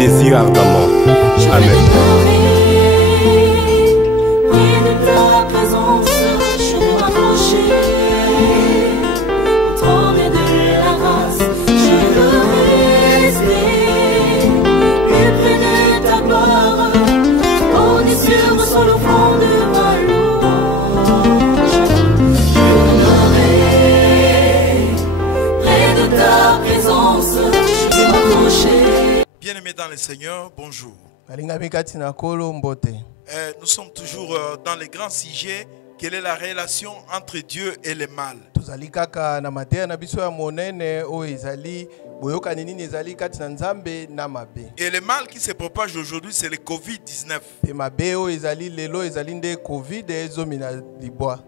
désire ardemment. Amen. Bien-aimés dans le Seigneur, bonjour. Nous sommes toujours dans les grands sujets. Quelle est la relation entre Dieu et le mal? Et le mal qui se propage aujourd'hui, c'est le Covid-19.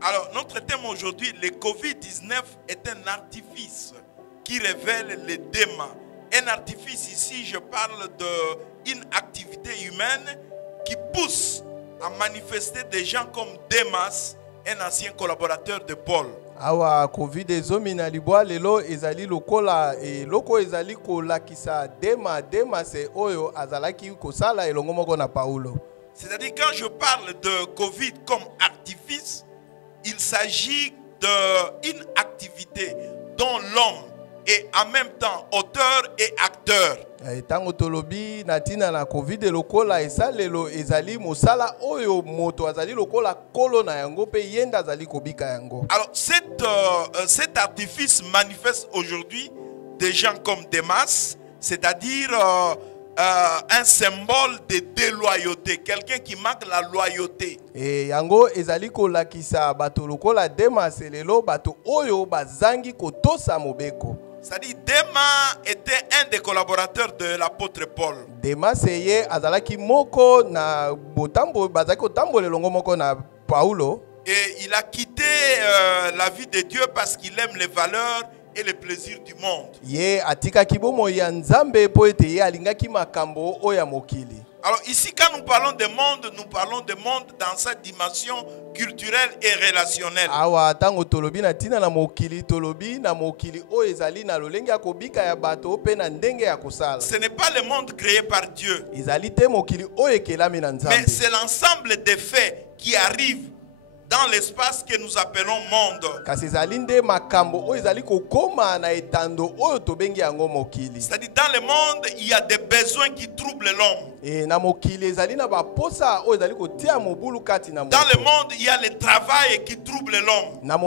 Alors, notre thème aujourd'hui, le Covid-19 est un artifice qui révèle le démon. Un artifice ici, je parle d'une activité humaine qui pousse à manifester des gens comme Démas, un ancien collaborateur de Paul. C'est-à-dire quand je parle de Covid comme artifice, il s'agit d'une activité dont l'homme et en même temps auteur et acteur. Alors cet artifice manifeste aujourd'hui des gens comme Démas, c'est-à-dire un symbole de déloyauté, quelqu'un qui manque la loyauté. C'est-à-dire Démas était un des collaborateurs de l'apôtre Paul. Et il a quitté la vie de Dieu parce qu'il aime les valeurs et les plaisirs du monde. Alors ici, quand nous parlons de monde dans sa dimension culturelle et relationnelle. Ce n'est pas le monde créé par Dieu, mais c'est l'ensemble des faits qui arrivent dans l'espace que nous appelons monde. C'est-à-dire dans le monde, il y a des besoins qui troublent l'homme. Dans le monde, il y a le travail qui trouble l'homme. Dans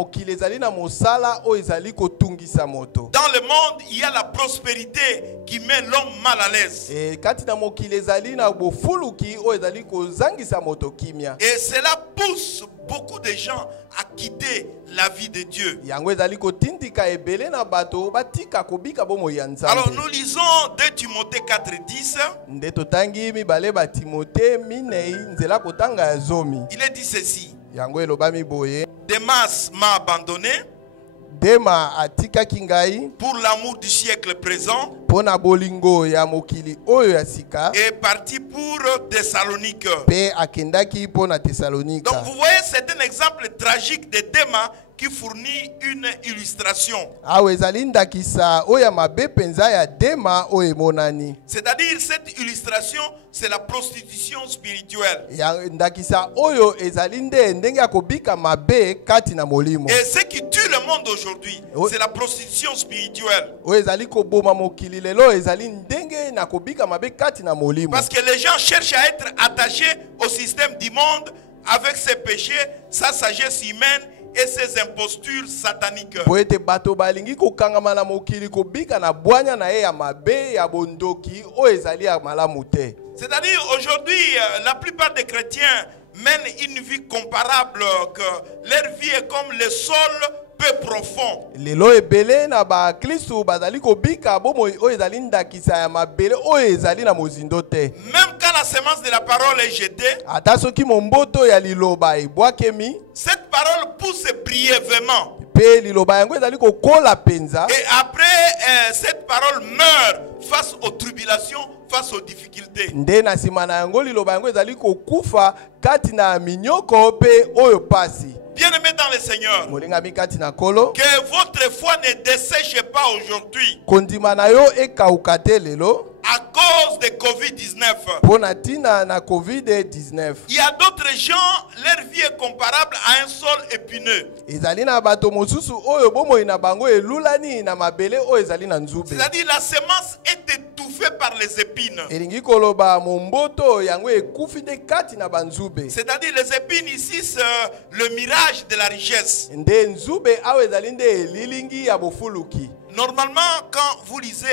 le monde, il y a la prospérité qui met l'homme mal à l'aise. Et cela pousse beaucoup de gens à quitter la vie de Dieu. Alors nous lisons 2 Timothée 4:10. Il est dit ceci: Démas m'a abandonné pour l'amour du siècle présent et parti pour Thessalonique. Donc vous voyez, c'est un exemple tragique de Démas qui fournit une illustration. C'est-à-dire cette illustration, c'est la prostitution spirituelle. Et ce qui tue le monde aujourd'hui, c'est la prostitution spirituelle. Parce que les gens cherchent à être attachés au système du monde avec ses péchés, sa sagesse humaine et ses impostures sataniques. C'est-à-dire aujourd'hui, la plupart des chrétiens mènent une vie comparable, que leur vie est comme le sol peu profond. Même quand la semence de la parole est jetée, cette parole pousse brièvement. Et après, cette parole meurt face aux tribulations, face aux difficultés. Bien-aimés dans le Seigneur, que votre foi ne dessèche pas aujourd'hui. à cause de Covid-19. Pona tina na COVID-19. Il y a d'autres gens, leur vie est comparable à un sol épineux. Ezali na bato mosusu oyo bomoi na bango elulani na mabele oyo ezali na nzube. C'est-à-dire la semence est étouffée par les épines. Elingi koloba momboto yango ekufi de kati na banzube. C'est-à-dire les épines ici c'est le mirage de la richesse. Nde nzube awo ezali nde elilingi ya bofuluki. Normalement quand vous lisez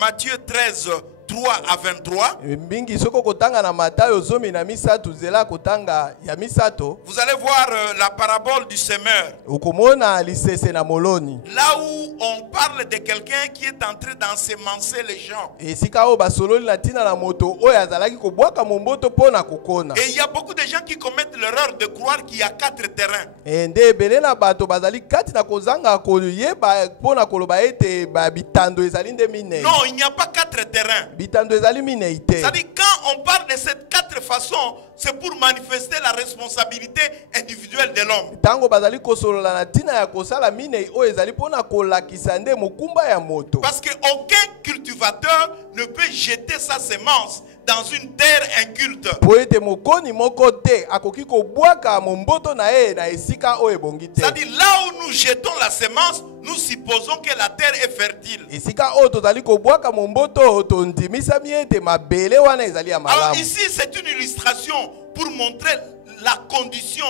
Matthieu 13 3 à 23, Mbingi soko kotanga na Matayo zomi na misato zela kotanga ya misato. vous allez voir la parabole du semeur. Ukomona lisese na moloni. Là où on parle de quelqu'un qui est en train d'ensemencer les gens. Esika o basololi na tina na moto oyo azalaki kobwaka momboto pona kokona. Et il y a beaucoup de gens qui commettent l'erreur de croire qu'il y a 4 terrains. Nde ebele na bato bazali kati na kozanga koyeba pona koloba ete ba bitando ezali nde mine. Non, il n'y a pas 4 terrains. Bitando ezali mine ite. C'est-à-dire quand on parle de ces 4 façons, c'est pour manifester la responsabilité individuelle de l'homme. Tango bazali kosolola na tina ya kosala mine oyo ezali pona kolakisa nde mokumba ya moto. Parce qu'aucun cultivateur ne peut jeter sa semence dans une terre inculte. Po ete mokoni moko te akoki kobwaka momboto na ye na esika oyo ebongi te. C'est-à-dire là où nous jetons la semence, nous supposons que la terre est fertile. Esika oyo tozali kobwaka momboto tondimisami ete mabele wana ezali ya Alors malamu. ici c'est une illustration pour montrer la condition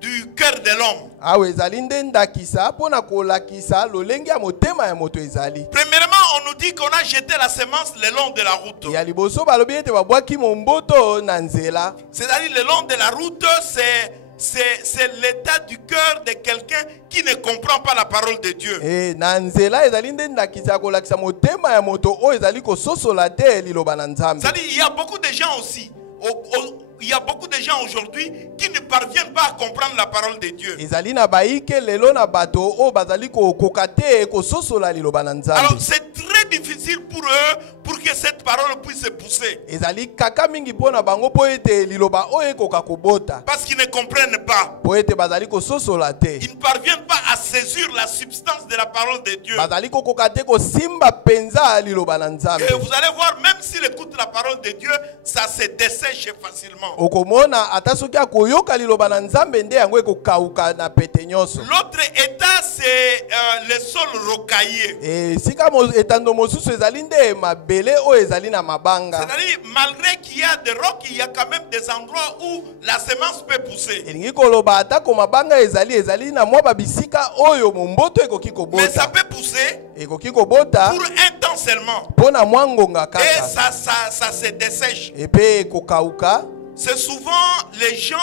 du cœur de l'homme. Awe ezali nde ndakisa pona kolakisa lolenge ya motema ya moto ezali. Premièrement, on nous dit qu'on a jeté la semence le long de la route. Ya liboso balobi ete babwaki momboto na nzela. C'est-à-dire le long de la route, c'est l'état du cœur de quelqu'un qui ne comprend pas la parole de Dieu. Na nzela ezali nde ndakisa kolakisa motema ya moto oyo ezali kososola te liloba na Nzambe. C'est-à-dire il y a beaucoup de gens aussi. Il y a beaucoup de gens aujourd'hui qui ne parviennent pas à comprendre la parole de Dieu. Ezali na baike lelo na bato o bazali kokoka te kososola liloba na Nzambe. Alors c'est très difficile pour eux pour que cette parole puisse se pousser. Ezali kaka mingi pona bango po ete liloba oyo ekoka kobota. Parce qu'ils ne comprennent pas. Po ete bazali kososola te. Ils ne parviennent pas à saisir la substance de la parole de Dieu. Bazali kokoka te kosimba penza liloba na Nzambe. Et vous allez voir, même s'il écoute la parole de Dieu, ça se dessèche facilement. Okomona ata soki akoyoka liloba na Nzambe nde yango ekokauka na pete nyonso. L'autre état, c'est le sol rocaillé. Sika etando mosusu ezali nde mabele oyo ezali na mabanga. C'est-à-dire, malgré qu'il y a des rocs, il y a quand même des endroits où la semence peut pousser. Elingi koloba atako mabanga ezali na mwa babisika oyo momboto ekoki Mais ça kobota. peut pousser Ekoki kobota pour un temps seulement. pona mwa ngonga Et kaka. ça se dessèche. Epe ekokauka. C'est souvent les gens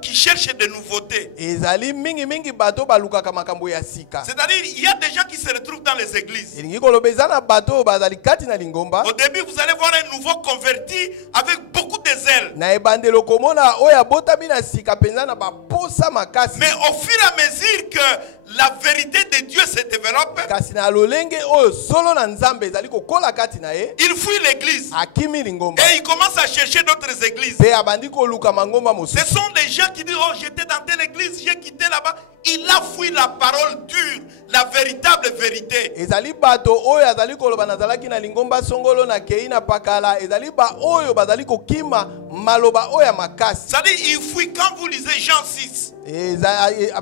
qui cherchent des nouveautés. Ezali mingi bato balukaka makambo ya sika. C'est-à-dire, il y a des gens qui se retrouvent dans les églises. Elingi koloba eza na bato bazali kati na lingomba. Au début, vous allez voir un nouveau converti avec beaucoup de zèle. Na ebandelo komona oyo abotami na sika penza na baposa makasi. Mais au fur et à mesure que la vérité de Dieu se développe, Kasi na lolenge oyo solo na Nzambe ezali kokola kati na ye. il fuit l'église. Akimi lingomba. Et il commence à chercher d'autres églises. Pe abandi koluka mangomba Ce mosusu. sont des gens qui disent, oh, j'étais dans telle église, j'ai quitté là-bas. Il a fui la parole dure, la véritable vérité. Ezali bato oyo azali koloba nazalaki na lingomba songolo na kei na pakala. Ezali ba oyo bazali kokima maloba oyo ya makasi. C'est-à-dire, il fuit quand vous lisez Jean 6.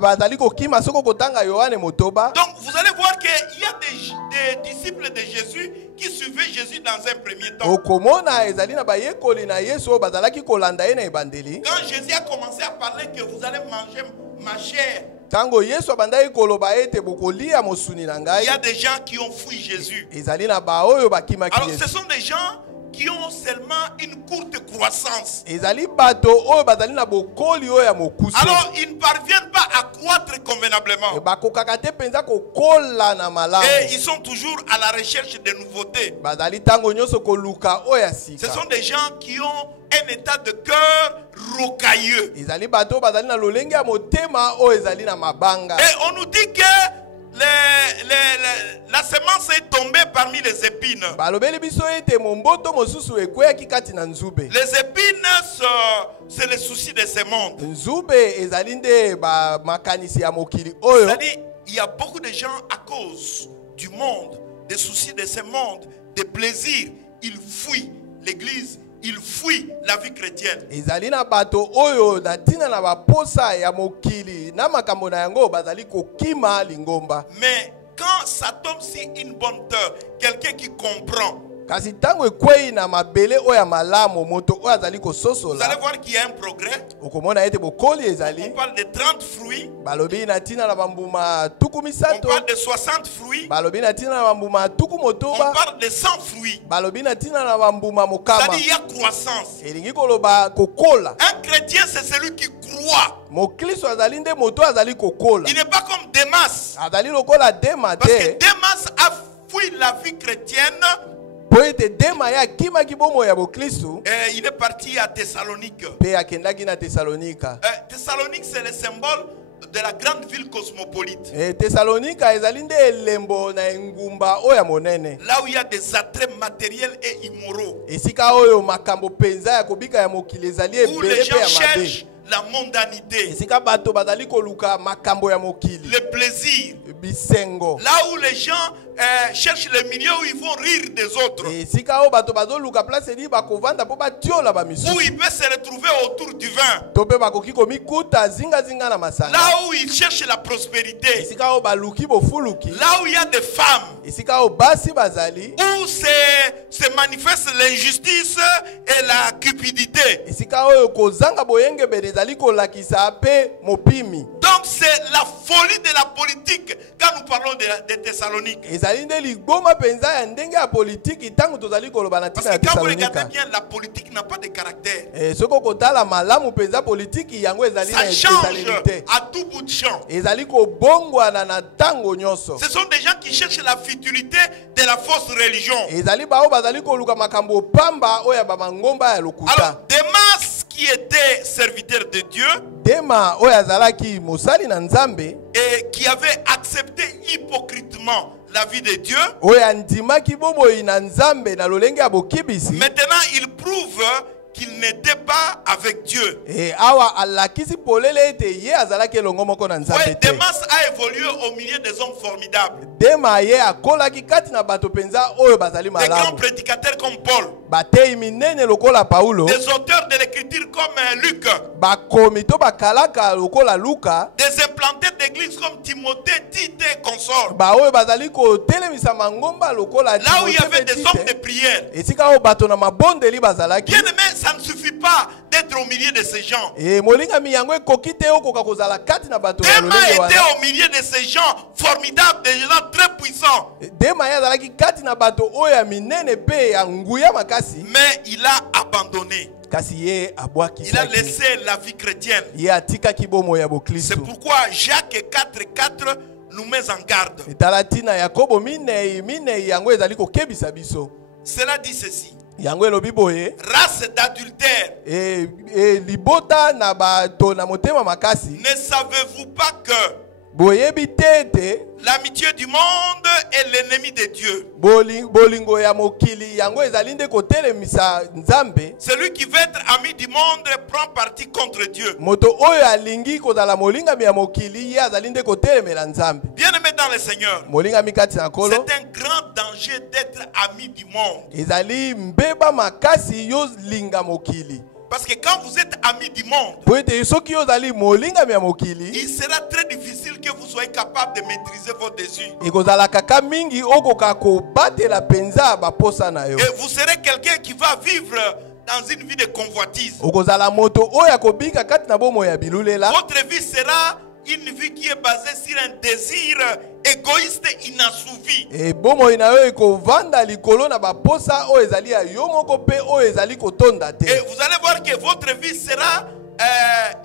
Bazali kokima soko kotanga Yohane motoba. Donc, vous allez voir qu'il y a des disciples de Jésus qui suivaient Jésus dans un premier temps. Okomona ezali na bayekoli na Yesu oyo bazalaki kolanda ye na ebandeli. Quand Jésus a commencé à parler que vous allez manger ma chair, Tango Yesu abandaki koloba ete bokolia mosuni na il y ngai. a des gens qui ont fui Jésus. Ezali na ba oyo bakimaki Alors, Yesu. ce sont des gens qui ont seulement une courte croissance. Ezali bato oyo bazali na bokoli oyo ya mokuse. Alors, ils ne parviennent pas à croître convenablement. Bakokaka te penza kokola na malamu. Et ils sont toujours à la recherche de nouveautés. Bazali tango nyonso koluka oyo ya sika. Ce sont des gens qui ont un état de cœur rocailleux. Ezali bato bazali na lolenge ya motema oyo ezali na mabanga. Et on nous dit que la semence est tombée parmi les épines. Balobeli biso ete momboto mosusu ekweyaki kati na nzube. Les épines, c'est le souci de ce monde. Nzube ezali nde ba makanisi ya mokili oyo. C'est-à-dire, il y a beaucoup de gens à cause du monde, des soucis de ce monde, des plaisirs. il fuit l'église, il fuit la vie chrétienne. ezali na bato oyo na tina na baposa ya mokili na makambo na yango bazali kokima lingomba. Mais quand ça tombe sur une bonne terre, quelqu'un qui comprend, kasi tango ekwei na mabele oyo ya malamu moto oyo azali vous allez kososola voir qu'il y a un progrès. okomona ete bokoli On ezali parle de 30 fruits, balobi na tina na bambuma tuku on misato parle de 60 fruits, balobi na tina na bambuma tuku on motoba parle de 100 fruits. balobi na tina na bambuma mokama C'est-à-dire il y a croissance. elingi koloba kokola. Un chrétien, c'est celui qui croit. Mokristo azali nde moto azali kokola Il n'est pas comme Démas. azali lokola dema Parce que te Démas a fui la vie chrétienne. po ete dema ye akimaki bomoi ya bokristu Il est parti à Thessalonique. mpe akendaki na tesalonika. Thessalonique, c'est le symbole de la grande ville cosmopolite. Tesalonika ezali nde elembo na engumba oyo ya monene Là où il y a des attraits matériels et immoraux. esika oyo makambo penza ya kobika ya mokili ezali Où les ebele gens mpe ya cherchent mabe la mondanité, esika bato bazali koluka makambo ya mokili le plaisir. bisengo Là où les gens cherchent le milieu où ils vont rire des autres. esika oyo bato bazoluka place edi bakovanda mpo batiola Où bamisusu ils peuvent se retrouver autour du vin. to mpe bakoki komikuta zingazinga na masanga Là où ils cherchent la prospérité. esika oyo baluki bofuluki Là où il y a des femmes. esika oyo basi bazali Où se manifeste l'injustice et la cupidité. esika oyo kozanga boyengebene ezali kolakisa mpe mopimi Donc c'est la folie de la politique quand nous parlons de Thessalonique. ezali nde liboma mpenza ya ndenge ya politiki ntango tozali koloba na Parce ntina ya que quand vous regardez tesalonika bien, la politique n'a pas de caractère. soki okotala malamu mpenza politiki yango ezali na Ça change ezaleli te à tout bout de champ. ezali kobongwana na ntango nyonso Ce sont des gens qui cherchent la futilité de la fausse religion. ezali bao bazali koluka makambo pamba oyo ya bamangomba ya lokuta. Alors, Démas qui était serviteur de Dieu dema oyo azalaki mosali na nzambe et qui avait accepté hypocritement la vie de Dieu, oyo andimaki bomoi na nzambe na lolenge ya bokibisi maintenant il prouve qu'il n'était pas avec Dieu. awa alakisi polele ete ye azalaki elongo moko na Ouais, nzambe te Démas a évolué au milieu des hommes formidables. dema ye akolaki kati na bato mpenza oyo bazali Des grands malamu prédicateurs comme Paul, bateyi minene lokola paulo des auteurs de l'écriture comme Luc, bakomi to bakalaka lokola luka des implanteurs d'église comme Timothée, Tite et consorts. baoyo bazali kotelemisa mangomba lokola Là où il y Timothée avait des Tite. hommes de prière. esika oyo bato na mabondeli bazalaki Bien aimé, ça ne suffit pas d'être au milieu de ces gens. molingami yango ekoki te okoka kozala kati na bato ya Démas lolenge était wana au milieu de ces gens formidables, des gens très puissants. dema ye azalaki kati na bato oyo ya minene mpe ya nguya makasi Mais il a abandonné. kasi ye Il a abwakisaki laissé la vie chrétienne. ye atikaki bomoi ya C'est boklisto pourquoi Jacques 4,4 nous met en garde. etala ntina yakobo minei yango ezali kokebisa biso Cela dit ceci. yango elobi boye Race d'adultère, libota na bato na motema makasi ne savez-vous pas que boyebi te ete l'amitié du monde est l'ennemi de Dieu? bolingo ya mokili yango ezali nde kotelemisa nzambe. Celui qui veut être ami du monde prend parti contre Dieu. Moto oyo alingi kozala molingami ya mokili ye azali nde kotelemela nzambe. Bien aimé dans le Seigneur, molingami kati na kolo c'est un grand danger d'être ami du monde. ezali mbeba makasi yo linga mokili. Parce que quand vous êtes ami du monde, po ete soki yo ozali molingami ya mokili il sera très difficile que vous soyez capable de maîtriser vos désirs. ekozala kaka mingi okoka kobatela penza baposa na yo. Et vous serez quelqu'un qui va vivre dans une vie de convoitise. okozala moto oyo akobika kati na bomoi ya bilulela. Votre vie sera une vie qui est basée sur un désir égoïste inassouvi. bomoi na yo ekovanda likolo na baposa oyo ezali ya yo moko pe oyo ezali kotonda te. Et vous allez voir que votre vie sera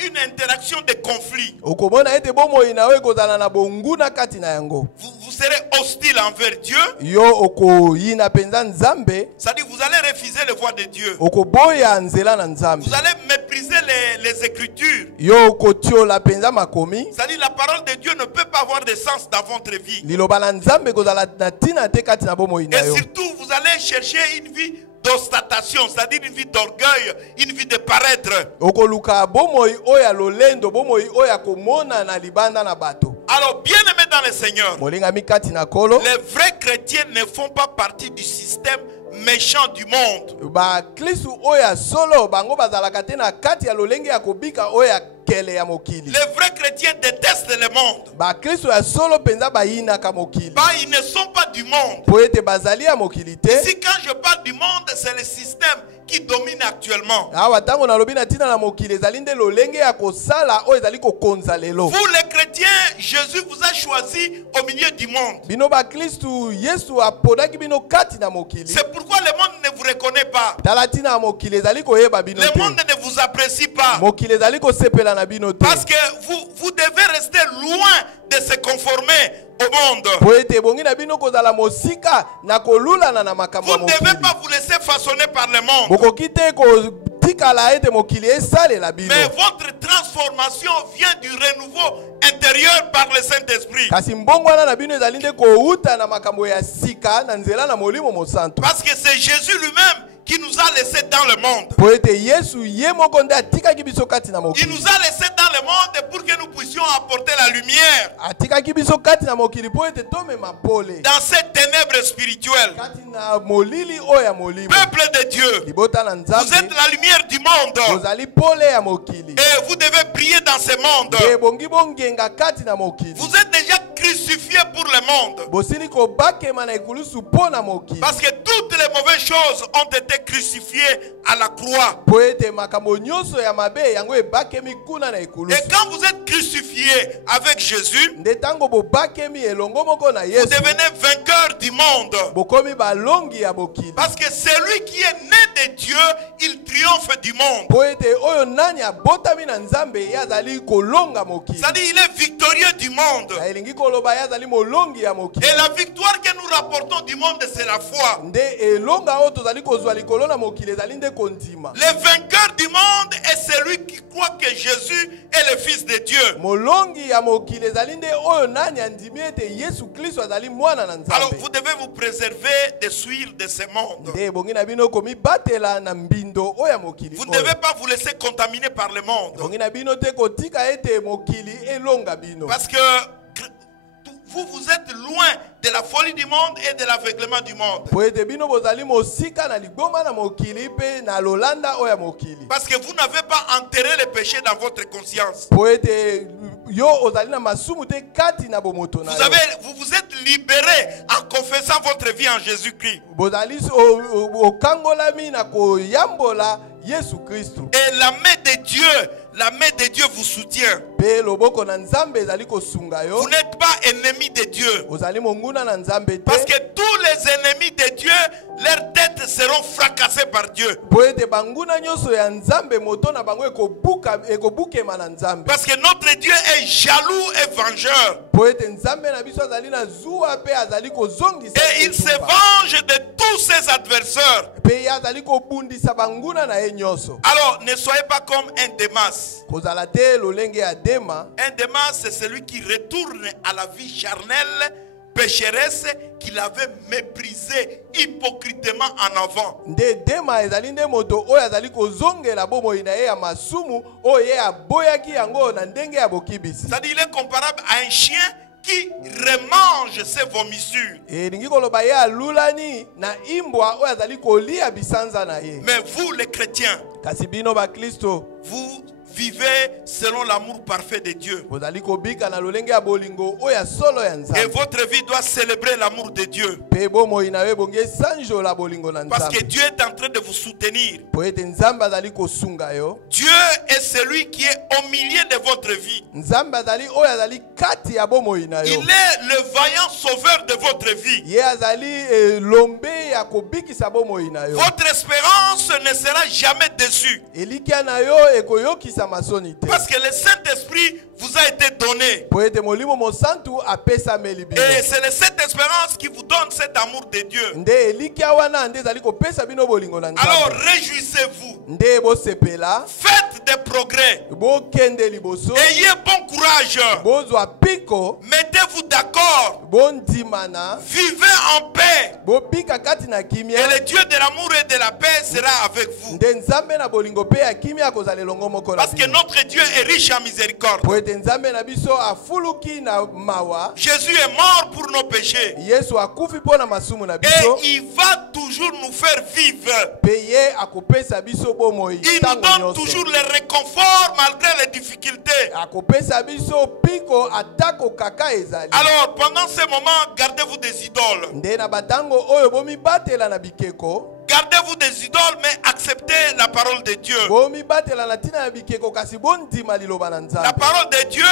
une interaction de conflit. okomona ete bomoi na yo ekozala na bonguna kati na yango. Vous serez hostile envers Dieu. yo okoyina penza nzambe. C'est-à-dire vous allez refuser les voies de Dieu. okoboya nzela na nzambe. Vous allez mépriser les Écritures. yo okotiola penza makomi. C'est-à-dire la parole de Dieu ne peut pas avoir de sens dans votre vie. liloba na nzambe ekozala na tina te kati na bomoi na Et yo. surtout vous allez chercher une vie d'ostentation, c'est-à-dire une vie d'orgueil, une vie de paraître. okoluka bomoi oyo ya lolendo bomoi oyo ya komona na libanda na bato. Alors bien aimé dans le Seigneur, molingami kati na kolo les vrais chrétiens ne font pas partie du système méchants du monde. Ba Kristu oya solo bango bazalaka te na kati ya lolenge ya kobika oya kele ya mokili. Les vrais chrétiens détestent le monde. Ba Kristu ya solo penza bayina ka mokili. Bah, ils ne sont pas du monde. Po ete bazali ya mokili te. Ici, quand je parle du monde, c'est le système qui domine actuellement. Awa tango na lobi na tina na mokili ezali nde lolenge ya kosala oyo ezali kokonza lelo. Vous les chrétiens, Jésus vous a choisi au milieu du monde. Bino ba Kristu Yesu apodaki bino kati na mokili. C'est pourquoi le monde ne vous reconnaît pas. Tala tina mokili ezali koyeba bino te. Le monde ne vous apprécie pas. Mokili ezali kosepela na bino te. Parce que vous devez rester loin de se conformer au monde. Po ete bongi na bino kozala mosika na kolulana na makambo Vous ya ne devez mokili. pas vous laisser façonner par le monde. Bokoki te kotikala ete mokili esalela bino. Mais votre transformation vient du renouveau intérieur par le Saint-Esprit. Kasi mbongwana na bino ezali nde kouta na makambo ya sika na nzela na molimo mosantu. Parce que c'est Jésus lui-même qui nous a laissés dans le monde. Po ete Yesu ye moko nde atikaki biso kati na Il mokili. nous a laissés dans le monde pour que nous puissions apporter la lumière Atikaki biso kati na mokili po ete tomema pole. dans ces ténèbres spirituelles. Kati na molili oyo ya molimo. Peuple de Dieu, Libota na vous Nzambe. êtes la lumière du monde Ozali pole ya mokili. et vous devez briller dans ce monde. Ye bongi bongenga kati na mokili. Vous êtes déjà crucifiés pour le monde. Bosili kobakema na ekulusu po na mokili. Parce que toutes les mauvaises choses ont été crucifiées à la croix. Po ete makambo nyonso ya mabe yango ebakemi kuna na ekulusu. Et quand vous êtes crucifiés avec Jésus, Nde tango bobakemi elongo moko na vous Yesu. devenez vainqueur du monde. Bokomi balongi ya mokili. Parce que celui qui est né de Dieu, il triomphe du monde. Po ete oyo nani abotami na Nzambe ye azali kolonga mokili. C'est-à-dire il est victorieux du monde. Na elingi koloba ye azali molongi ya mokili. Et la victoire que nous rapportons du monde, c'est la foi. Nde elonga oyo tozali kozwa likolo na mokili ezali nde kondima. Le vainqueur du monde est celui qui croit que Jésus est le Fils de Dieu. Molongi ya mokili ezali nde oyo nani andimi ete Yesu Kristo azali mwana na Alors Nzambe. vous devez vous préserver des souillures de ce monde. Nde bongi na bino komibatela na mbindo oyo ya mokili. Vous ne devez pas vous laisser contaminer par le monde. Bongi na bino te kotika ete mokili elonga bino. Parce que vous êtes loin de la folie du monde et de l'aveuglement du monde. Po ete bino bozali mosika na liboma na mokili pe na lolanda oyo ya mokili. Parce que vous n'avez pas enterré le péché dans votre conscience. Po ete yo ozali na masumu te kati na bomoto na yo. Vous vous êtes libéré en confessant votre vie en Jésus-Christ. Bozali okangolami na koyambola Yesu Kristo. Et la main de Dieu vous soutient. Pe loboko na Nzambe ezali kosunga yo. Vous n'êtes pas ennemi de Dieu. Ozali monguna na Nzambe te. Parce que tous les ennemis de Dieu, leurs têtes seront fracassées par Dieu. Po ete banguna nyonso ya Nzambe moto na bango ekobukema na Nzambe. Parce que notre Dieu est jaloux et vengeur. Po ete Nzambe na biso azali na zuwa pe azali kozongisa. Et il se venge de tous ses adversaires. Pe azali kobundisa banguna na ye nyonso. Alors ne soyez pas comme un Démas. Kozala te lolenge ya Dema. Un Démas, c'est celui qui retourne à la vie charnelle, pécheresse, qu'il avait méprisé hypocritement en avant. Nde Dema ezali nde moto oyo azali kozongela bomoi na ye ya masumu oyo ye aboyaki yango na ndenge ya bokibisi. C'est-à-dire il est comparable à un chien qui remange ses vomissures. Elingi koloba ye alulani na imbwa oyo azali kolia bisanza na ye. Mais vous les chrétiens, Kasi bino ba Kristo vous vivez selon l'amour parfait de Dieu. bozali kobika na lolenge ya bolingo oyo ya solo ya Et Nzambe. votre vie doit célébrer l'amour de Dieu. Pe bomoi na yo bonge sanjola bolingo na Parce que Nzambe. Dieu est en train de vous soutenir. Po ete Nzambe azali kosunga yo. Dieu est celui qui est au milieu de votre vie. Nzambe azali oyo azali kati ya bomoi na Il yo. est le vaillant sauveur de votre vie. Ye azali lombe ya kobikisa bomoi na yo. Votre espérance ne sera jamais déçue. Elikia na yo ekoyokisa masoni te. Parce que le Saint-Esprit vous a été donné. Po ete molimo mosantu apesameli bino. Et c'est cette espérance qui vous donne cet amour de Dieu. Nde elikia wana nde ezali kopesa bino bolingo na Alors Nzambe. réjouissez-vous. Nde bosepela, Faites des progrès. bokende liboso, Ayez bon courage. bozwa piko, Mettez-vous d'accord. bondimana, Vivez en paix. bobika kati na Et kimia. le Dieu de l'amour et de la paix sera avec vous. Nde Nzambe na bolingo pe ya kimia akozala elongo moko na Parce que bino. notre Dieu est riche en miséricorde. Po ete ete nzambe na biso afuluki na mawa. Jésus est mort pour nos péchés. Yesu akufi pona masumu na Et biso. il va toujours nous faire vivre. Peye akopesa biso bomoi. Il nous donne toujours le réconfort malgré les difficultés. Akopesa biso piko atako kaka ezali. Alors, pendant ce moment, gardez-vous des idoles. Nde na batango oyo bomi batela na bikeko. Gardez-vous des idoles, mais acceptez la parole de Dieu. Bomi batela na tina na bikeko kasi bondima liloba na nzambe. La parole de Dieu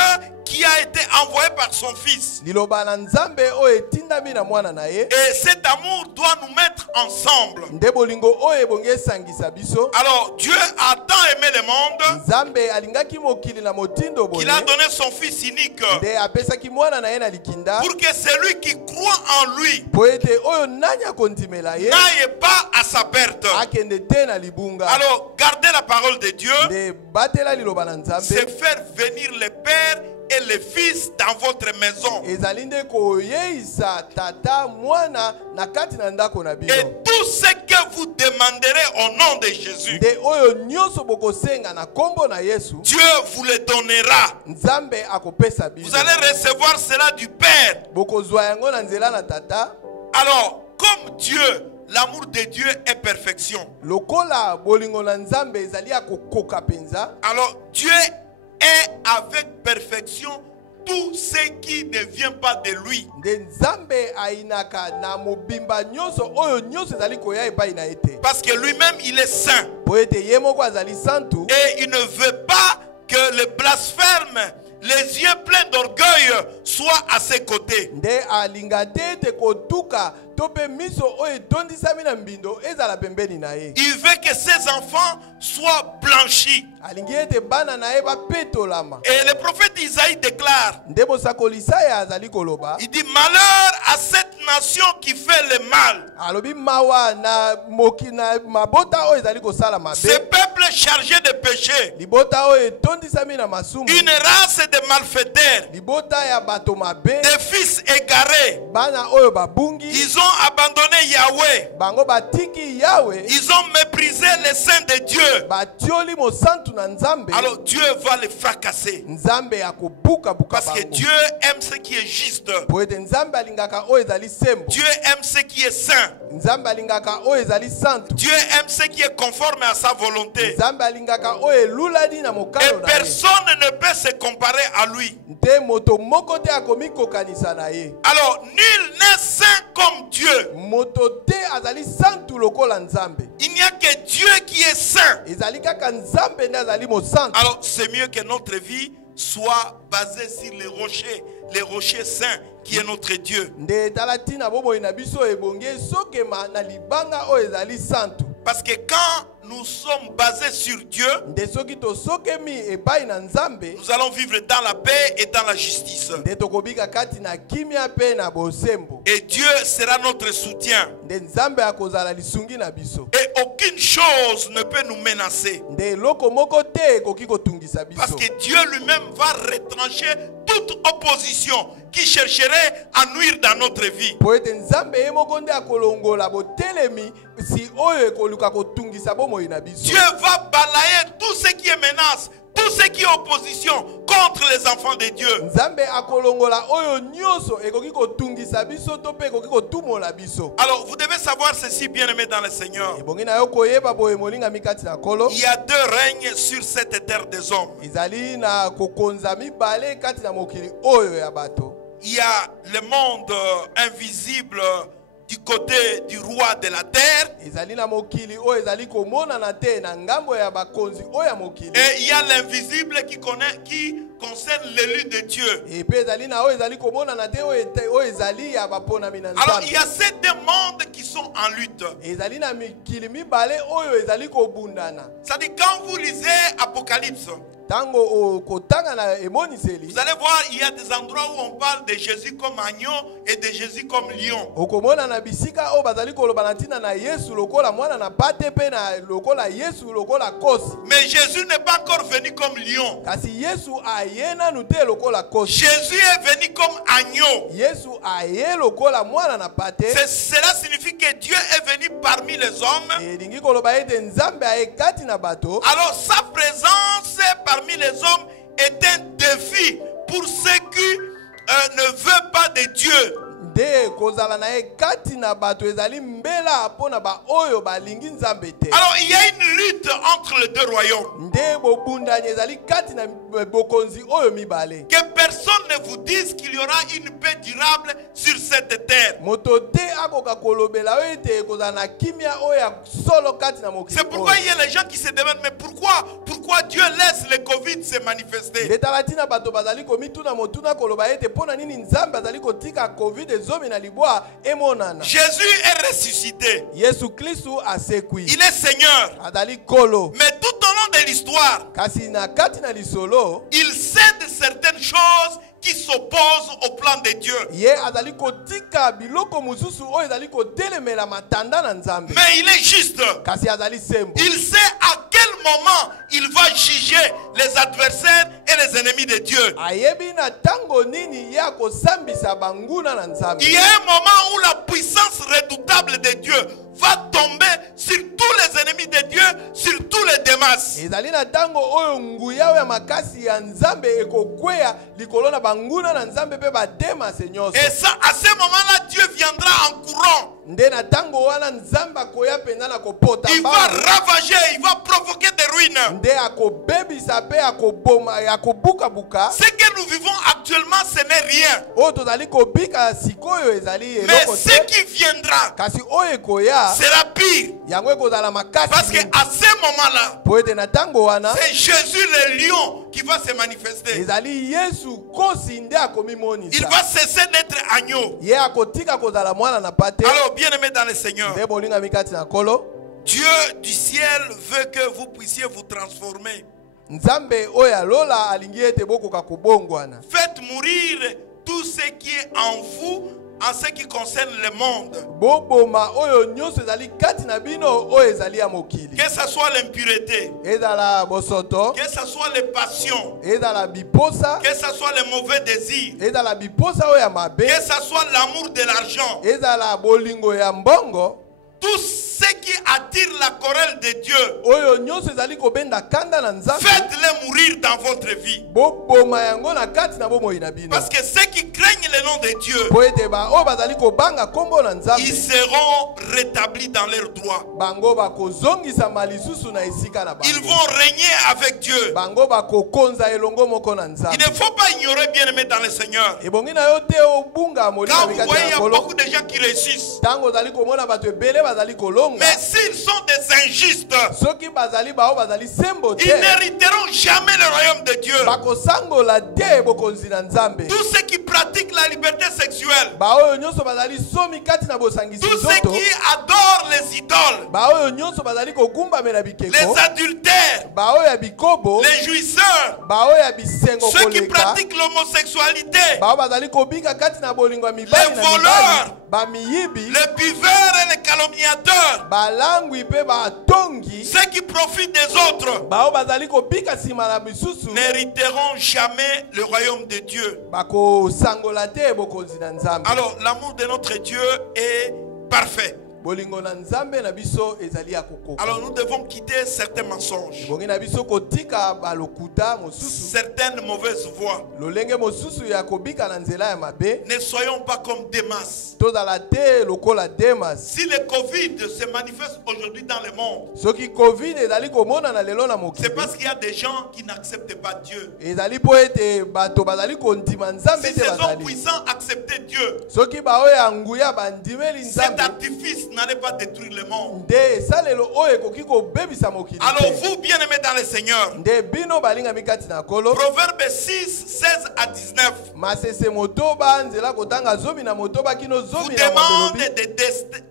qui a été envoyée par son Fils. Liloba na nzambe oyo etindami na mwana na ye. Et cet amour doit nous mettre ensemble. Nde bolingo oyo ebongi esangisa biso. Alors, Dieu a tant aimé le monde Nzambe alingaki mokili na motindo boye. qu'il a donné son Fils unique Nde apesaki mwana na ye na likinda. pour que celui qui croit en lui Po ete oyo nani akondimela ye n'aille pas à sa perte. akende te na libunga. Alors, gardez la parole de Dieu, Nde batela liloba na nzambe. c'est faire venir le Père et le Fils dans votre maison. Ezali nde koyeisa tata mwana na kati na ndako na bino. Et tout ce que vous demanderez au nom de Jésus, Nde oyo nyonso bokosenga na kombo na Yesu, Dieu vous le donnera. nzambe akopesa Vous biso. allez recevoir cela du Père. Bokozwa yango na nzela na tata. Alors, comme Dieu, l'amour de Dieu est perfection. Lokola bolingo na nzambe ezali akokoka penza. Alors, Dieu est avec perfection tout ce qui ne vient pas de lui. Nde nzambe ainaka na mobimba nyonso oyo nyonso ezali koya epai na ete. Parce que lui-même, il est saint. Po ete ye moko azali santu. Et il ne veut pas que le blasphème, les yeux pleins d'orgueil soient à ses côtés. Nde alinga te ete kotuka tope miso oyo etondisami na mbindo ezala pembeni na ye. Il veut que ses enfants soient blanchis. Alingi ete bana na ye bapetolama. Et le prophète Isaïe déclare, Nde bosakoli Isaya azali koloba. il dit, malheur à cette nation qui fait le mal. Alobi mawa na moki na mabota oyo ezali kosala Ce mabe. peuple chargé de péché, Libota oyo etondisami na masumu. une race de malfaiteurs, Libota ya bato mabe. des fils égarés. Bana oyo babungi. Ils ont abandonné Yahweh. Bango batiki Yahweh. Ils ont méprisé les saints de Dieu. Batioli mosantu na nzambe. Alors Dieu va les fracasser. Nzambe akobuka buka Parce que bango. Dieu aime ce qui est juste. Po ete nzambe alingaka oyo ezali sembo. Dieu aime ce qui est saint. Nzambe alingaka oyo ezali santu. Dieu aime ce qui est conforme à sa volonté. Nzambe alingaka oyo eluladi na Et mokalo na ye. personne ne peut se comparer à lui. Nte moto moko te akomi kokanisa na ye. Alors nul n'est saint comme Dieu. Moto te azali santu lokola nzambe. Il n'y a que Dieu qui est saint. Ezali kaka nzambe nde azali mosantu. Alors c'est mieux que notre vie soit basée sur les rochers saints qui est notre Dieu. Nde etala tina bomoi na biso ebongi esokema na libanga oyo ezali santu. Parce que quand nous sommes basés sur Dieu, Nde soki tosokemi epai na nzambe, nous allons vivre dans la paix et dans la justice. nde tokobika kati na kimia pe na bosembo. Et Dieu sera notre soutien. Nde nzambe akozala lisungi na biso. Et aucune chose ne peut nous menacer. Nde eloko moko te ekoki kotungisa Parce biso. que Dieu lui-même va retrancher toute opposition qui chercherait à nuire dans notre vie. Po ete nzambe ye moko nde akolongola botelemi si oyo ekoluka kotungisa bomoi na biso. Dieu va balayer tout ce qui est menace, tout ce qui est opposition contre les enfants de Dieu. Nzambe akolongola oyo nyonso ekoki kotungisa biso to pe ekoki kotumola biso. Alors vous devez savoir ceci, bien-aimés dans le Seigneur. Ebongi na yo koyeba boye molingami kati na kolo. Il y a deux règnes sur cette terre des hommes. Ezali na kokonza mibale kati na mokili oyo ya bato. Il y a le monde invisible du côté du roi de la terre. Ezali na mokili oyo ezali komonana te na ngambo ya bakonzi oyo ya mokili. Et il y a l'invisible qui concerne l'élu de Dieu. Et pe ezali na oyo ezali komonana te oyo ezali ya baponami na Alors il y nzambe. a ces deux mondes qui sont en lutte. Ezali na mikili mibale oyo ezali kobundana. C'est-à-dire quand vous lisez Apocalypse, Tango kotanga na emoniseli. vous allez voir, il y a des endroits où on parle de Jésus comme agneau et de Jésus comme lion. Okomona na bisika oyo bazali koloba na ntina na Yesu lokola mwana na pate pe na lokola Yesu lokola kosi. Mais Jésus n'est pas encore venu comme lion. Kasi Yesu aye nanu te lokola kosi. Jésus est venu comme agneau. Yesu aye lokola mwana na pate. Cela signifie que Dieu est venu parmi les hommes. Elingi koloba ete nzambe aye kati na bato. Alors sa présence parmi les hommes est un défi pour ceux qui ne veulent pas de Dieu. Nde kozala na ye kati na bato ezali mbela pona ba oyo balingi nzambe te. Alors il y a une lutte entre les deux royaumes. Nde bobundani ezali kati na bokonzi oyo mibale. Que personne ne vous dise qu'il y aura une paix durable sur cette terre. Moto te akoka kolobela oyo te kozala na kimia oyo solo kati na mokili. C'est pourquoi il y a les gens qui se demandent mais pourquoi Dieu laisse le Covid se manifester? Ndetalatina bato bazali komituna motuna koloba ete pona nini nzambe azali kotika Covid ezomi na libwa emonana. Jésus est ressuscité. Yesu Kristu asekwi. Il est Seigneur. Adali kolo. Mais tout au long de l'histoire, Kasi na kati na lisolo, il cède certaines choses qui s'opposent au plan de Dieu. ye azali kotika biloko mususu oyo ezali kotelemela matanda na nzambe. Mais il est juste. Kasi azali sembo. Il sait à quel moment il va juger les adversaires et les ennemis de Dieu. Ayebi na tango nini ya kosambisa banguna na nzambe. Il y a un moment où la puissance redoutable de Dieu va tomber sur tous les ennemis de Dieu, sur tous les démas. Ezali na tango oyo nguya ya makasi ya nzambe ekokwea likolo na banguna na nzambe pe badema senyoso. Et ça, à ce moment-là, Dieu viendra en courant. Nde na tango wana nzamba koya penza na kopota Il va ravager, il va provoquer des ruines. Nde akobebisa pe akoboma akobuka-buka. Ce que nous vivons actuellement, ce n'est rien. Oyo tozali kobika sikoyo ezali Mais eloko ce te. qui viendra Kasi oyo ekoya sera pire. yango ekozala makasi. Parce qu'à ce moment-là, Po ete na tango wana c'est Jésus le lion qui va se manifester. ezali Yesu kosi nde Il akomimonisa. va cesser d'être agneau. Ye akotika kozala mwana na pate. Alors, bien-aimés dans le Seigneur, Nde bolingami kati na kolo. Dieu du ciel veut que vous puissiez vous transformer. Nzambe oyo alola alingi ete bokoka kobongwana. Faites mourir tout ce qui est en vous en ce qui concerne le monde. Boboma oyo nyonso ezali kati na bino oyo ezali ya mokili. Que ce soit l'impureté, Ezala bosoto, que ce soit les passions, ezala biposa, que ce soit les mauvais désirs, ezala biposa oyo ya mabe, que ce soit l'amour de l'argent, ezala bolingo ya mbongo, tout ce qui attire la querelle de Dieu, oyo nyonso ezali kobenda kanda na nzambe. faites-les mourir dans votre vie. Boboma yango na kati na bomoi na bino. Parce que ceux qui craignent le nom de Dieu, Po ete ba oyo bazali kobanga kombo na nzambe, ils seront rétablis dans leurs droits. bango bakozongisa malisusu na esika na Ils bango. vont régner avec Dieu. Bango bakokonza elongo moko na Il nzambe. ne faut pas ignorer, bien-aimé dans le Seigneur. Ebongi na yo te obunga molimo Quand vous mikati voyez, il y na a kolo. beaucoup de gens qui réussissent. Tango ozali komona bato ebele bazali kolonga. Mais s'ils sont des injustes, Soki bazali bao bazali sembo ils te. n'hériteront jamais le royaume de Dieu. Bakosangola te bokonzi na nzambe. Tous ceux qui pratiquent la liberté sexuelle, Baoyo nyonso bazali somi kati na bosangisi tous ceux nzoto. qui adorent les idoles, Baoyo nyonso bazali kogumbamela bikeko. les adultères, Baoyo ya bikobo. les jouisseurs, Baoyo ya bisengo ceux qui koleka. pratiquent l'homosexualité, Bao bazali kobika kati na bolingo ya mibali Les na voleurs. mibali. Bamiyibi. les buveurs et les calomniateurs, Balangwi pe batongi. ceux qui profitent des autres, Bao bazali kobika sima na bisusu. n'hériteront jamais le royaume de Dieu. Bakosangola te bokonzi na nzambe. Alors, l'amour de notre Dieu est parfait. Bolingo na nzambe na biso ezali ya kokoka. Alors, nous devons quitter certains mensonges, Bongi na biso kotika balokuta mosusu. certaines mauvaises voies. Lolenge mosusu ya kobika na nzela ya mabe. Ne soyons pas comme Démas. Tozala te lokola Demas. Si le Covid se manifeste aujourd'hui dans le monde, Soki Covid ezali komona na lelo na mokili. c'est parce qu'il y a des gens qui n'acceptent pas Dieu. Ezali po ete bato bazali kondima nzambe Si te ces hommes bazali. puissants acceptaient Dieu, Soki baoyo ya nguya bandimeli cet nzambe. artifice n'allait pas détruire le monde. Nde esalelo oyo ekoki kobebisa mokili Alors te. vous, bien-aimés dans le Seigneur, Nde bino balinga mikati na kolo. Proverbe 6, 16 à 19 Masese motoba nzela kotanga zomi na motoba kino vous zomi na demande mabelobi.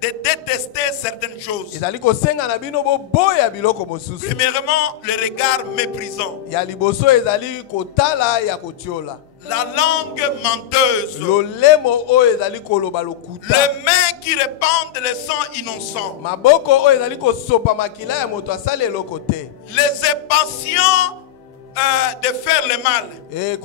de détester certaines choses. Ezali kosenga na bino boboya biloko mosusu. Premièrement, le regard méprisant, Ya liboso ezali kotala ya kotiola. la langue menteuse, Lolemo oyo ezali koloba lokuta. les mains qui répandent le sang innocent, Maboko oyo ezali kosopa makila ya moto asali eloko te. les impatients de faire le mal,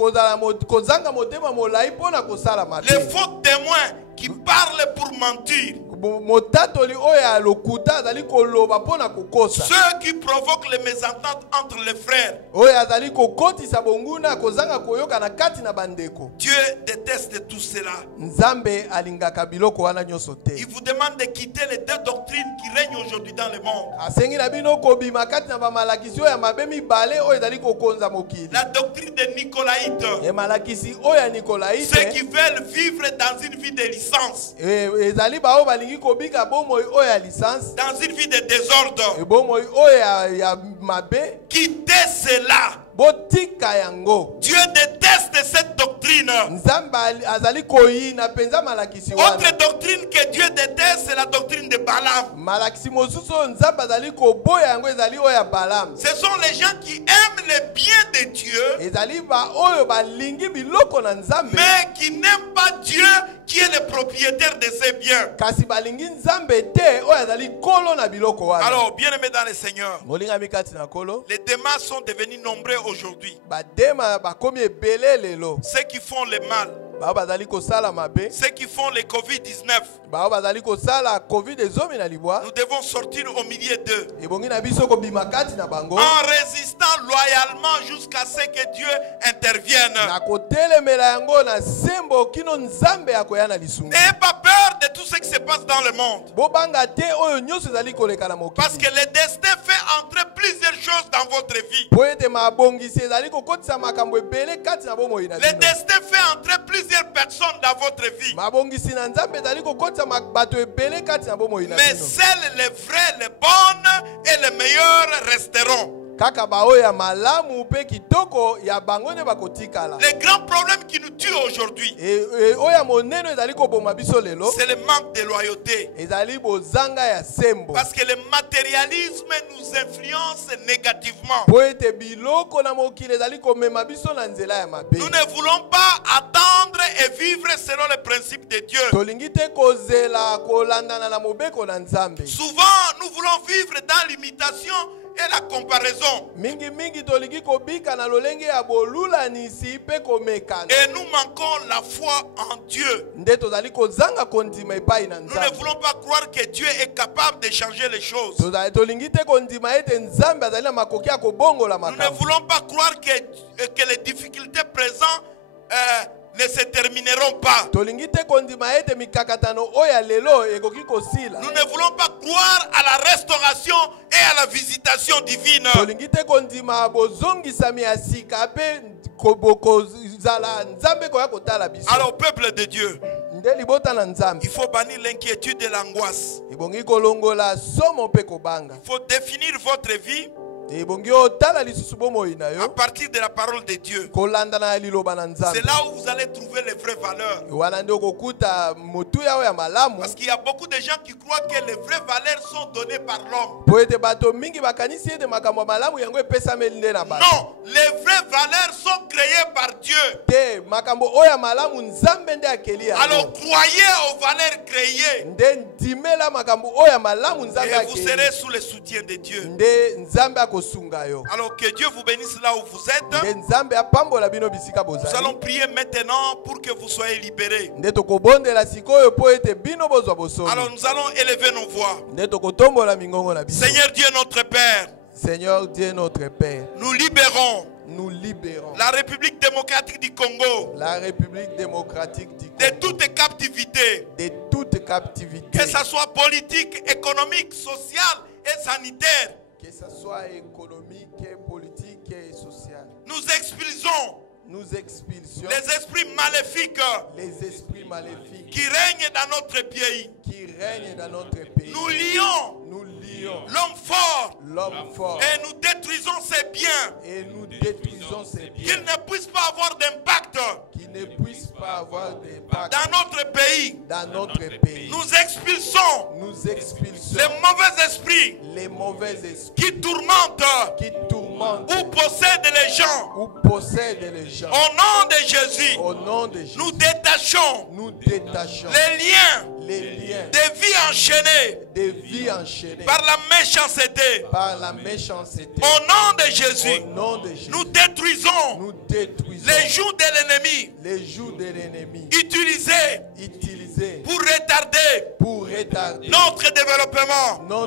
Kozanga motema molai mpona kosala mabe. les faux témoins qui parlent pour mentir, motatoli oyo alokuta azali koloba mpona kokosa ceux qui provoquent les mésententes entre les frères. oyo azali kokotisa bonguna kozanga koyoka na kati na bandeko. Dieu déteste tout cela. Nzambe alingaka biloko wana nyonso te. Il vous demande de quitter les deux doctrines qui règnent aujourd'hui dans le monde. Asengi na bino kobima kati na bamalakisi oyo ya mabe mibale oyo ezali kokonza mokili. La doctrine des Nicolaïtes. Emalakisi oyo ya Nicolaïte. Ceux qui veulent vivre dans une vie de licence. Ezali bao balingi kobika bomoi oyo ya licence. Dans une vie de désordre. Bomoi oyo ya mabe. Quittez cela. Botika yango. Dieu déteste cette doctrine. Nzambe azali koyina penza malakisi wana. Autre doctrine que Dieu déteste, c'est la doctrine de Balaam. Malakisi mosusu nzambe azali koboya yango ezali oyo ya Balaam. Ce sont les gens qui aiment le bien de Dieu, ezali ba oyo balingi biloko na nzambe, mais qui n'aiment pas Dieu qui est le propriétaire de ces biens. Kasi balingi nzambe te oyo azali kolo na biloko wana. Alors, bien-aimés dans le Seigneur, Molinga mikati na kolo. les démas sont devenus nombreux aujourd'hui. Badema bakomi ebele lelo. Ceux qui font le mal, bazali kosala mabe, ceux qui font le Covid-19, bazali kosala Covid ezomi na libwa. nous devons sortir au milieu d'eux Ebongi na biso kobima kati na bango. en résistant loyalement jusqu'à ce que Dieu intervienne. Na kotelemela yango na sembo kino nzambe akoya na lisungu. N'ayez pas peur de tout ce qui se passe dans le monde. Bobanga te oyo nyonso ezali koleka na mokili. Parce que le destin fait entrer plusieurs choses dans votre vie. Po ete mabongisi ezali kokotisa makambo ebele kati na bomoi na bino. Le destin fait entrer plusieurs personnes dans votre vie. Mabongisi na nzambe ezali kokotisa bato ebele kati na bomoi na Mais bino. seuls les vrais, les bonnes et les meilleurs resteront. Kaka bao ya malamu pe kitoko ya bango ne bakotikala. Le grand problème qui nous tue aujourd'hui, oya moneno ezali koboma biso lelo. c'est le manque de loyauté. Ezali bozanga ya sembo. Parce que le matérialisme nous influence négativement. Po ete biloko na mokili ezali komema biso na nzela ya mabe. Nous ne voulons pas attendre et vivre selon les principes de Dieu. Tolingi te kozela kolandana na mobeko na nzambe. Souvent, nous voulons vivre dans l'imitation et la comparaison. Mingi tolingi kobika na lolenge ya bolula nisi pe komekana. Et nous manquons la foi en Dieu. Nde tozali kozanga kondima epai na Nous nzambe. ne voulons pas croire que Dieu est capable de changer les choses. Tolingi te kondima ete nzambe azali na makoki ya kobongola Nous ne makambo. voulons pas croire que les difficultés présentes ne se termineront pas. Tolingi te kondima ete mikakatano oya lelo ekoki kosila. Nous ne voulons pas croire à la restauration et à la visitation divine. Tolingi te kondima bozongisami ya sika pe koboko zala nzambe koya kotala biso. Alors, peuple de Dieu, Nde libota na nzambe. il faut bannir l'inquiétude et l'angoisse. Ebongi kolongola somo pe kobanga. Il faut définir votre vie Ebongi otala lisusu bomoi na à yo. partir de la parole de Dieu. Kolanda na liloba na nzambe. C'est là où vous allez trouver les vraies valeurs. Wana ndio kokuta motuya oyo ya malamu. Parce qu'il y a beaucoup de gens qui croient que les vraies valeurs sont données par l'homme. Po ete bato mingi bakanisi ete makambo ya malamu yango epesameli nde na bato. Non, les vraies valeurs sont créées par Dieu. Te makambo oyo ya malamu nzambe nde akeli yango. Alors croyez aux valeurs créées Nde ndimela makambo oyo ya malamu nzambe et vous akeli. serez sous le soutien de Dieu. Nde nzambe akosunga yo. Alors que Dieu vous bénisse là où vous êtes. Nde nzambe apambola bino bisika Nous bozali. allons prier maintenant pour que vous soyez libérés. Nde tokobondela sikoyo po ete bino bozwa bosomi. Alors nous allons élever nos voix. Nde tokotombola mingongo na biso. Seigneur Dieu notre Père, Seigneur Dieu notre Père, nous libérons nous libérons la République démocratique du Congo la République démocratique du de Congo toute captivité, de toute captivité, que ce soit politique, économique, sociale et sanitaire. que ce soit économique, politique et sociale. Nous expulsons Nous expulsions les esprits maléfiques les esprits maléfiques qui règnent dans notre pays. qui règnent dans notre pays. Nous lions Nous lions l'homme fort l'homme fort et nous détruisons ses biens. et nous détruisons ses Qu'il biens, ne puisse pas avoir d'impact qui ne puissent pas avoir d'impact dans notre pays. dans notre pays. Nous expulsons Nous expulsons les mauvais esprits les mauvais esprits qui tourmentent qui tourmentent ou possèdent les gens. ou possèdent les gens. Au nom de Jésus, Au nom de Jésus, nous détachons nous détachons les liens les liens de vie enchaînés des vies enchaînées par la méchanceté. Par la méchanceté. Au nom de Jésus, Au nom de Jésus. nous détruisons Nous détruisons les joues de l'ennemi les joues de l'ennemi utilisés utilisés pour retarder notre développement. Au nom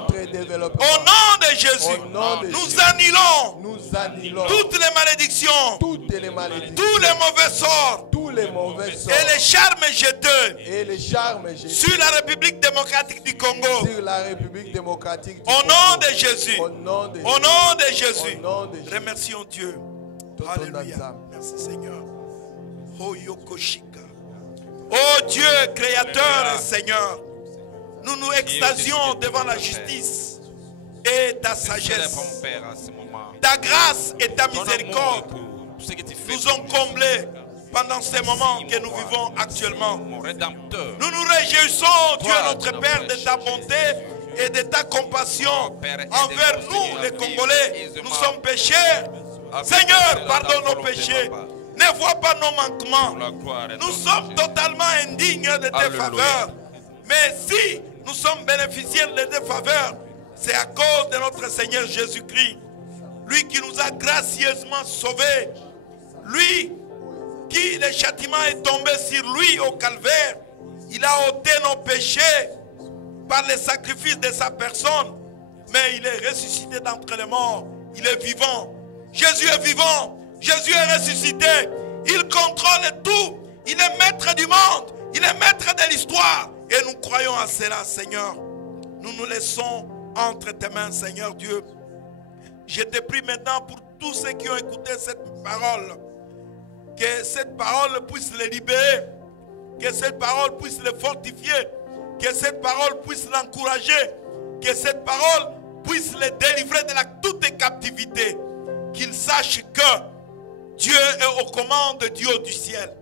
de Jésus, Au nom de nous Jésus. annulons Nous annulons toutes les malédictions, toutes les malédictions, tous les mauvais sorts tous les mauvais sorts et les charmes jeteux et les charmes jetés sur la République démocratique du Congo. sur la République démocratique du Au Congo. nom de Jésus. Au nom de Au nom de Jésus. Au nom de Jésus. Remercions Dieu. Alléluia. Merci Seigneur. Oh Yokoshika. Oh Dieu, Créateur et Seigneur, nous nous extasions devant la justice et ta sagesse. Ta grâce et ta miséricorde nous ont comblés pendant ces moments que nous vivons actuellement. Nous nous réjouissons, Dieu notre Père, de ta bonté et de ta compassion envers nous, les Congolais. Nous sommes pécheurs. Seigneur, pardonne nos péchés. Ne vois pas nos manquements. Nous sommes totalement indignes de tes faveurs. Mais si nous sommes bénéficiaires de tes faveurs, c'est à cause de notre Seigneur Jésus-Christ. Lui qui nous a gracieusement sauvés. Lui qui, le châtiment est tombé sur lui au calvaire. Il a ôté nos péchés par le sacrifice de sa personne. Mais il est ressuscité d'entre les morts. Il est vivant. Jésus est vivant. Jésus est ressuscité. Il contrôle tout. Il est maître du monde. Il est maître de l'histoire. Et nous croyons à cela, Seigneur. Nous nous laissons entre tes mains, Seigneur Dieu. Je te prie maintenant pour tous ceux qui ont écouté cette parole. Que cette parole puisse les libérer. Que cette parole puisse les fortifier. Que cette parole puisse l'encourager. Que cette parole puisse les délivrer de toute captivité. Qu'ils sachent que Dieu est aux commandes du haut du ciel.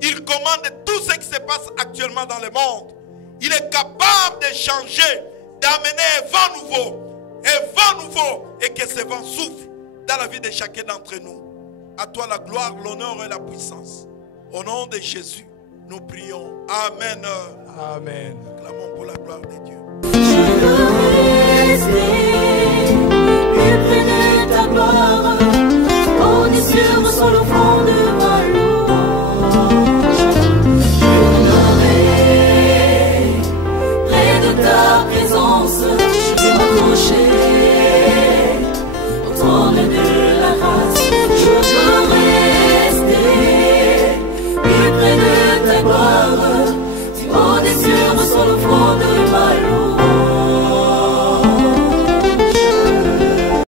Il commande tout ce qui se passe actuellement dans le monde. Il est capable de changer, d'amener un vent nouveau, et que ce vent souffle dans la vie de chacun d'entre nous. À toi la gloire, l'honneur et la puissance. Au nom de Jésus, nous prions. Amen. Amen. Clamons pour la gloire de Dieu. Je veux rester plus près de ta gloire. On est sûr sur le fond de ma louange. Je demeurerai près de ta présence. Je vais m'accrocher au trône de la grâce. Je veux rester plus près de ta gloire. Tu m'en es sûr sur le fond de